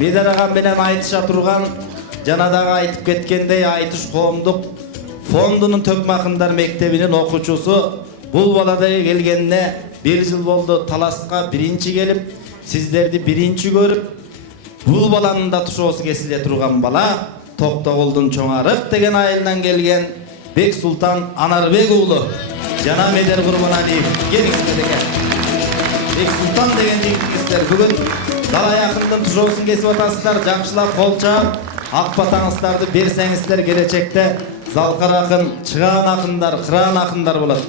Медер агам менен айтыша турган жана дагы айтып кеткендей Айтыш коомдук фондунун Төкмакындар мектебинин окуучусу бул баладай келгенине 1 жыл болду. Таласка биринчи келип, сиздерди биринчи көрүп, бул баланын да тушоосу кесиле турган бала Токтогулдун Чоңарык деген айылынан келген Бек Султан Анарбек уулу жана Медер Курманалиев. Келиңиздер экен. Бек Султан деген жигитиңиздер бүгүн дала якындын тушоосун кесип атасыздар. Жакшылап кол чаап, ак батаңыздарды берсеңиздер келечекте залкар акын, чыгаан акындар, кыраан акындар болот.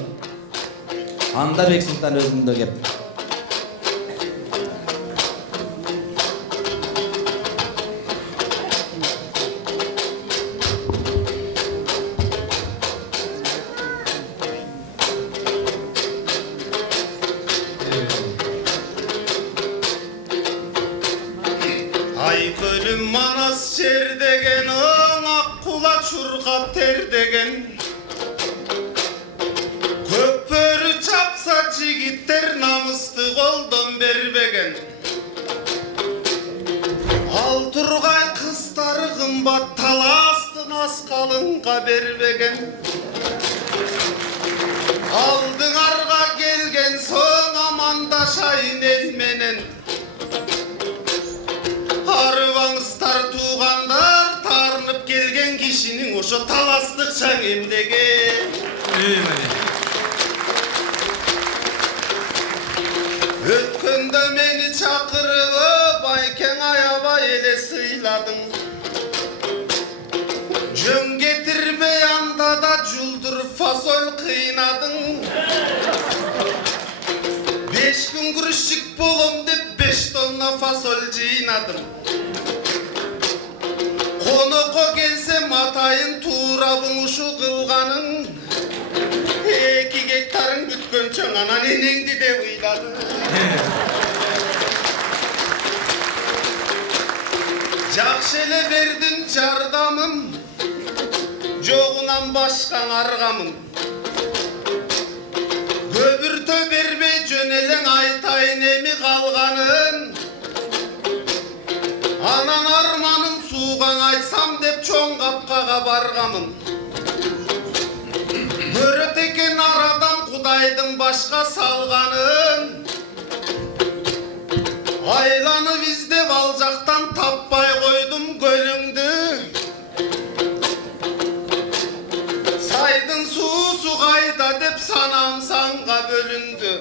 Анда Бек Султан өзүндө кеп. Ай көлüm Манас жер деген, оң Аккула чуркап тер деген. Көпөрү чапса жигиттер намысты колдон бербеген. Ал тургай кыздары кымбат таластын аскалынга бербеген. Алдыңарга келген соң амандашайын эл менен. Арыбаңыздар туугандар, тарынып келген кишинин ошо таластык чаң эмдеген. Өткөндө мени чакырып, Байкең аябай эле сыйладың. Жөн кетирбей анда да жулдур фасоль кыйнадың. 5 күн күрүшчүк болом деп 5 тонна фасоль жыйнадым. Конокко келсем атайын туурабың ушу кылганың. 2 гектарын күткөн чоң анан энеңди деп ыйладым. Жакшы эле бердим жардамым, жогунан башкаң аргамын. Көбүртө бербей жөн элең айтайын эми калганын. Анан арманым суугаң айтсам деп чоң капкага баргамын. Көрөт экен арадан Кудайдын башка салганын. Айланып издеп ал жактан таппай койдум көлүңдү. Сайдын суусу кайда деп санам санга бөлүндү.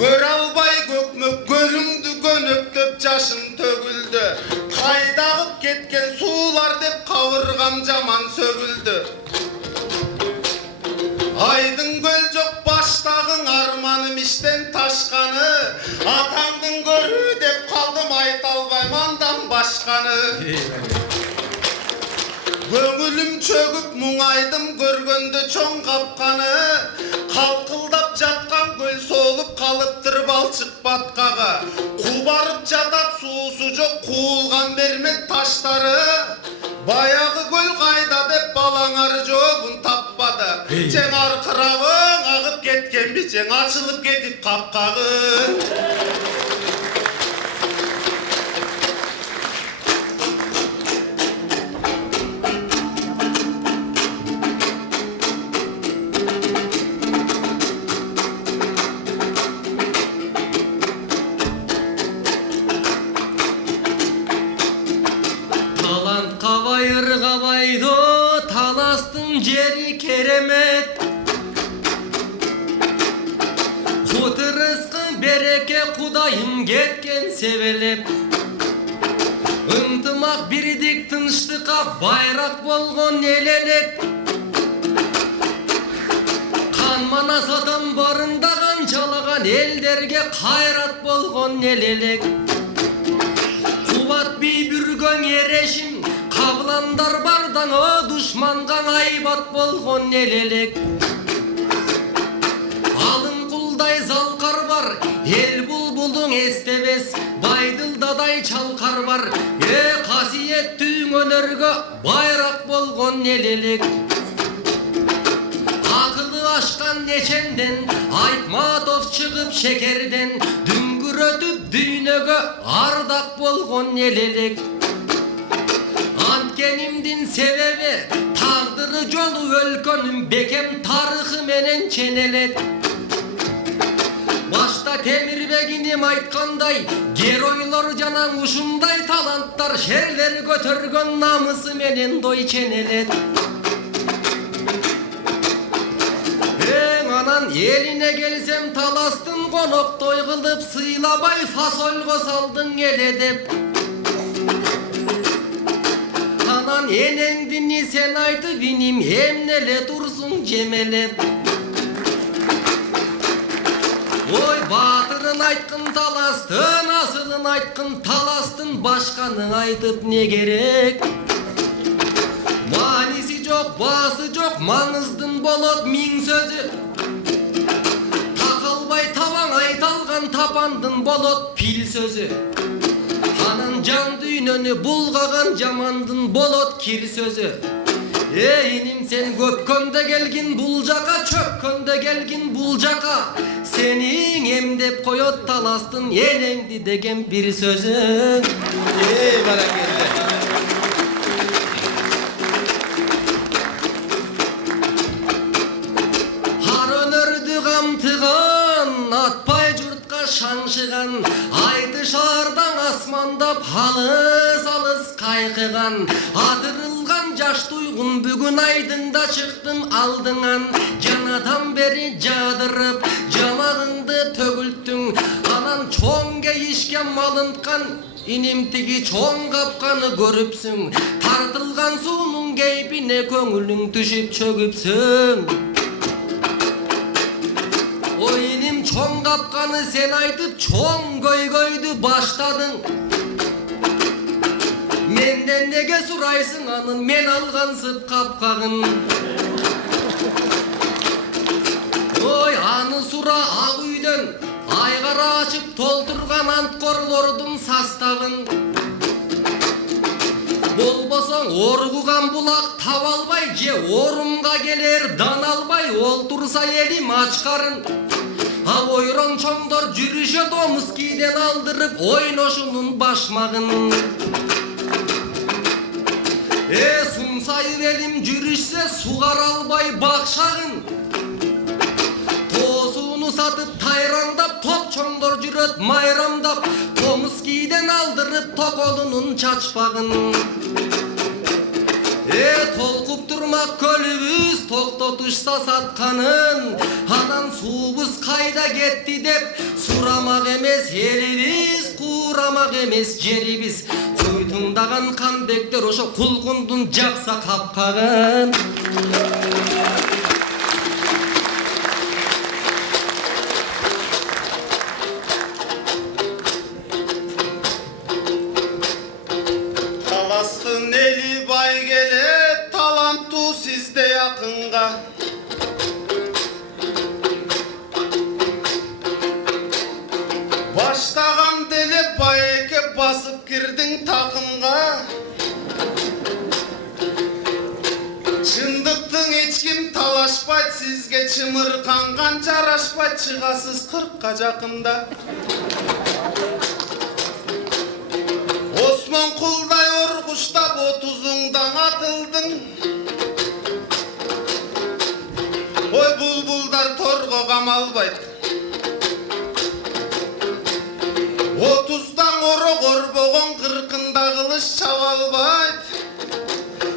Көрө албай көкмөк көлүңдү көнөктөп жашым төгүлдү. Кайдагып кеткен суулар деп кабыргам жаман сөгүлдү. Айдын көл жок баштагың арманым иштен ташканы. Атаңдын көрүү деп калдым айта албайм андан башканы. Көңүлүм чөгүп муңайдым көргөндө чоң капканы. Калкылдап жаткан көл солуп калыптыр балчык баткага. Кубарып жатат суусу жок куулган бермек таштары. Баягы көл кайда деп балаңар жообун таппады. Жең аркырабың агып кеткенби, жең ачылып кетип капкагы. Таластың жери керемет, Кутырыскы береке Кудайым кеткен себелеп. Ынтымак бирдик тынчтыкка байрак болгон эл элек. Кан Манас адам барындаган жалаган элдерге кайрат болгон эл элек. Кубат бий бүргөн эрешим, Кабландар бардан о душманга айбат болгон эл элек. Алым кулдай залкар бар, эл булбулуң эстебес, Байдылдадай чалкар бар, касиеттүү өнөргө байрак болгон эл элек. Акылы ашкан неченден, Айтматов чыгып шекерден, Дүңгүрөтүп дүйнөгө ардак болгон эл элек. Sevgimdin sebebi tağdırı jolu өлkөнүн бекем тарыхы менен ченелет. Башта Темирбегиним айткандай, геройлор жана ушундай таланттар шерлер көтөргөн намысы менен дой ченелет. Анан элине келсем таластын коноктой кылып сыйлабай фасольго салдың эле деп. Анан энеңдини сен айтып иним эмнеле турсуң жемелеп. Ой баатырын айткын таластын, асылын айткын таластын, башканы айтып не керек? Маниси жок, баасы жок, маңыздын болот миң сөзү. Такалбай табаң айталган тапандын болот пил сөзү. Анан жан дүйнөнү булгаган жамандын болот кир сөзү. Иним сен көпкөндө келгин бул жака, чөккөндө келгин бул жака. Сениң эмдеп коёт таластын энеңди деген бир сөзүң. Баракелде. Har өнөрдү камтыган, атпай журтка шаңшыган, айды шаардан асмандап алыс кайкыган, атырылган жаш туйгун бүгүн айдыңда чыктым алдыңан. Жанадан бери жадырып, жамагыңды төгүлттүң, анан чоң кейишке малынткан, инимтиги чоң капканы көрүпсүң. Тартылган суунун кейпине көңүлүң түшүп чөгүпсүң. Ой иним чоң капканы сен айтып чоң көйгөйдү баштадың. Менден неге сурайсың анын мен алгансып капкагын? Ой аны сура ак үйдөн айгара ачып толтурган анткорлордун составын. Болбосоң оргуган булак таба албай же орумга келер дан албай олтурса элим ачкарын. Ойрон чоңдор жүрүшөт омуз кийден алдырып ойношунун башмагын. Сумсайып элим жүрүшсө сугара албай бакшагын. Тоосууну сатып тайраңдап топ чоңдор жүрөт майрамдап, томуз кийден алдырып токолунун чачпагын. Толкуп турмак көлүбүз токтотушса сатканын, анан суубуз кайда кетти деп сурамак эмес элибиз, куурамак эмес жерибиз. Куйтуңдаган канбектер ошо кулкундун жапса капкагын. Таластын эли бай келет, таланттуу сизде якынга. Баштаган деле байке басып кирдиң такымга. Чындыктың эч ким талашпайт, сизге чымырканган жарашпайт, чыгасыз 40ка жакында. Осмон кулдай оргуштап 30-ңдан атылдың. Ой булбулдар торго камалбайт. 30-дан оро корбогон 40-ында кылыч чаба албайт.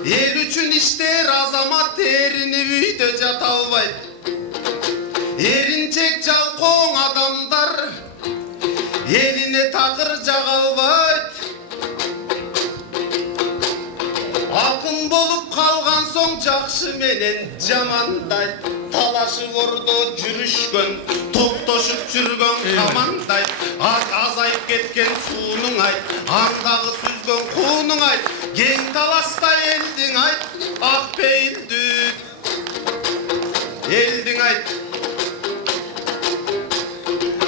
Эл үчүн иштер азамат терини үйдө жата албайт. Эринчек жалкоң адамдар элине такыр жага албайт. Акын болуп калган соң жакшы менен жамандай, талашып ордо жүрүшкөн, токтошуп жүргөн камандай. Азайып кеткен суунуң айт, аңдагы сүзгөн куунуң айт, кең таласта элдиң айт, ак пейилдүү элдиң айт.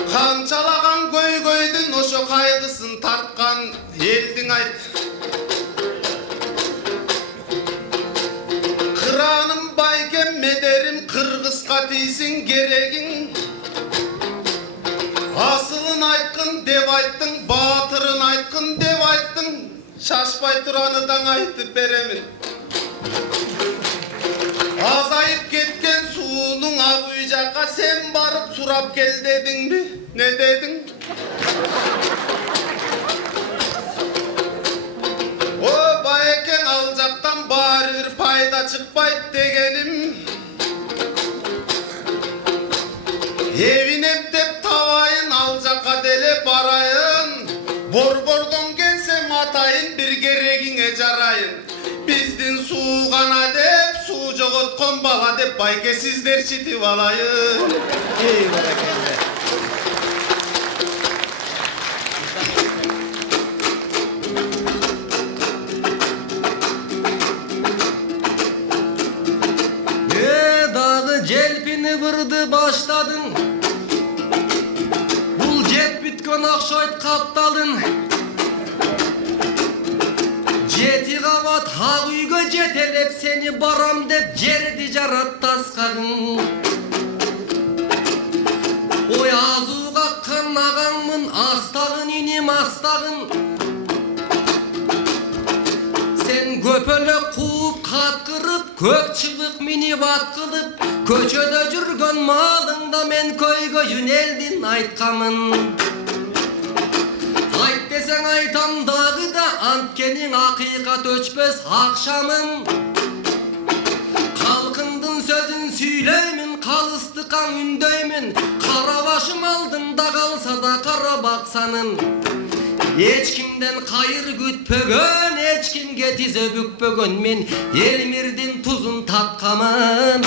Канчалаган көйгөйдүн ошо кайгысын тарткан элдиң айт. Кыраным байгем медерим кыргызга тийсин керегиң. Асылын айткын деп айттың, баатырын айткын деп айттың. Шашпай тураныдан айтып беремин. Azayıp ketken suunun aguyacakka sen barıp surap gel dedin mi? Ne dedin? O bayeken alacaktan bari bir payda çıkmayıp degenim. Evin hep dep tavayın alacak adele barayın. Borbordan gelsem atayın bir geregine carayın. Bizdin suğana dep su jogotkon bala dep bayke sizler çitip alayın. Ey berekelle. Dağı celpini vurdu başladın. Bul jet bütkön akşayt kaptalın. Jeti kavat haq uyga jetelep seni baram dep jerdi jarat taskagın. Oy azu kakkan ağanmın astagın inim astagın. Sen göpölök kuup katkırıp kök çıbık mini batkılıp köçöde жүрgön malыңda men көйгө юнелдин айткамын. Айт десең айтам дагы да анткенин акыйкат өчпөс акшамын. Калкындын сөзүн сүйлөймүн, калыстыкан үндөймүн. Кара башым алдымда калса да кара баксанын. Eç kimden hayır gütpögön, eç kimge tize bükpögön men elmirdin tuzun tatkamın.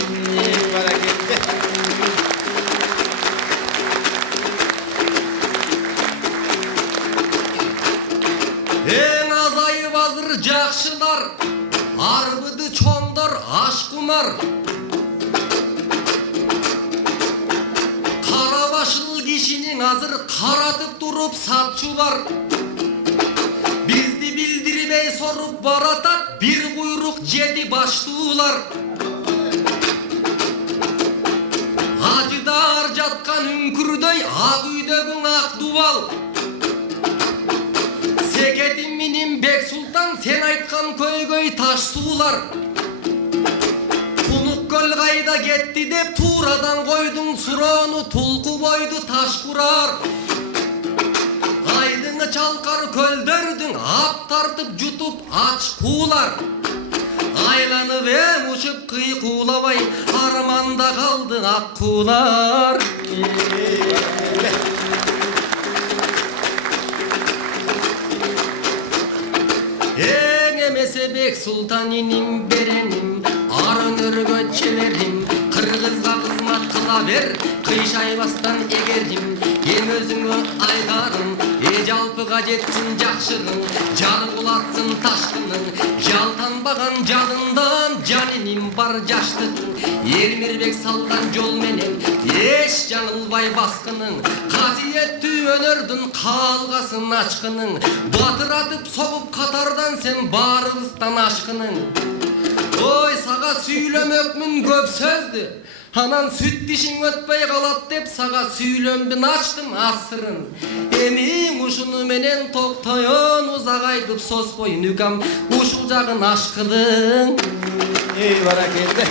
En azayı vazır jakşılar, arbıdı çomdor aşkumar. Karabaşıl kişinin hazır karatıp durup satçular. Bizdi bildirmey sorup baratat bir kuyruk jedi baştuğular. Acıdar jatkan ünkürdöy ak üydөгүң ak duval. Seketim minim Bek Sultan sen aytkan köygöy taş suular. Tunuk göl kayda getdi dep tuuradan koydun suronu tulku boydu taş kurar. Aydını çalkar köldördün ap tartıp jutup aç kuular. Aylanıp em uçup kıy kuulabay armanda kaldın ak kuular. En emese Bek Sultan inim berenim arın örgötçelerim. Kırgızga kızmat kıla ver kıyşaybastan egerim. Em özüngö aygarım jalpıga jetsin jakşırın. Jar kulatsın taşkının jaltanbagan jadından janinim bar jaştığın. Elmirbek salgan jol menen eş janılbay baskının. Kasiyetті өнөрдүн калгасын ачкынын. Батыр атып согуп катардан sen барыбыздан ашкынын. Ой сага сүйлөмөкмүн көп сөздү. Анан süt dişin ötpey kalat dep saga süylömbün açtım asırın. Emin uşunu menen toktoyon uzagaydıp sos boyun ükam uşul jagın aşkılın. Ey barakelle.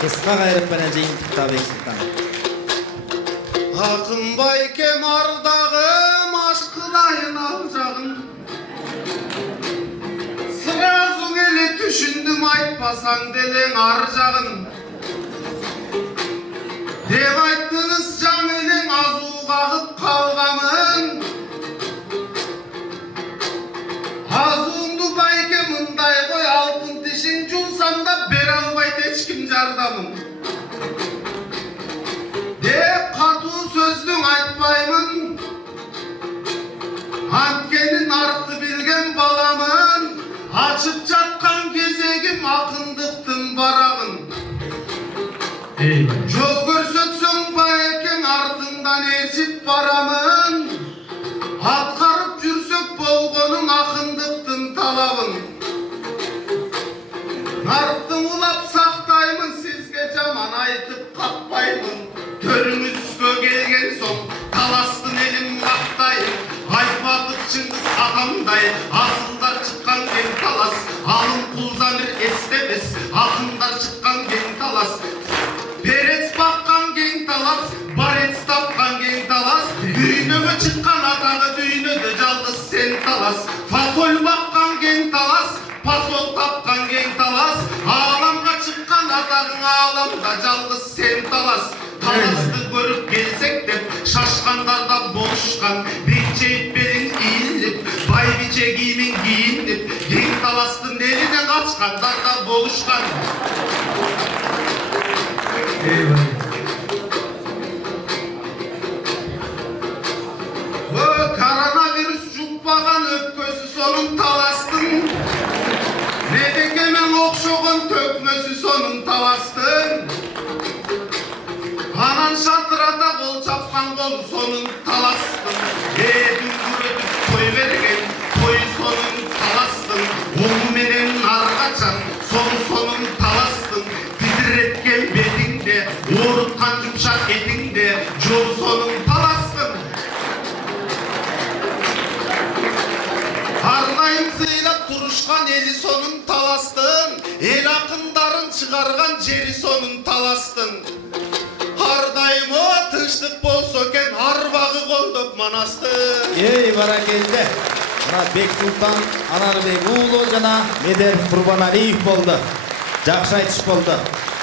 Kıska gayrıp bana jeyintikta Bek Sultan. Akınbay kemardağım aşkılayın alacağım. Sırazun eli düşündüm aytpasan delen arjağın. Dep ayttınız camelen azu kağıp kalgamın. Azundu bayke mınday koy altın dişin julsam da bere albayt eçkim jardamın. Dep katu sözdün aytpaymın. Antkenin artı bilgen balamın. Açıp çatkan gezegim akındıktın barağın. Çok görsötsün bayken ardından erçip baramın. Atkarıp жүрсөк bolgonun akındıktın talabın. Narttın ulap saktayımın sizge jaman aytıp kappaymın. Törüngüzgö gelgen soň talastın elim kaktayım. Aytmadık Çıngiz agamday asılda çıkkan ken talas çıkkan atağı düğünüdü жалгыз sen talas. Fasol bakkan gen talas, pasol tapkan gen talas. Ağlamga çıkkan atağın ağlamda жалгыз sen talas. Talasты көрүp келсек деп шашкандардан болушкан. Бекчейип белиң ийилип, бай биче кийимин кийинип, кең таластын элинен качкандар да болушкан. Коронавирус жукпаган өпкөсү сонун таластын. Медекемен окшогон төкмөсү сонун таластын. Анан шатырата кол чапкан кол сонун таластын. Дүңгүрөтүп той берген той сонун таластын. Уң менен аргачан сонун таластын. Титиреткен бетиңде, ооруткан жумшак этиңде жол сонун таластын. Ардайым сыйлап турушкан эли сонун таластын. Эл акындарын чыгарган жери сонун таластын. Ардайым о тынчтык болсо экен арбагы колдоп манастын. Ey barakelde. Ana Бексултан Анарбек уулу жана Медер Курбаналиев болду. Жакшы айтыш болду.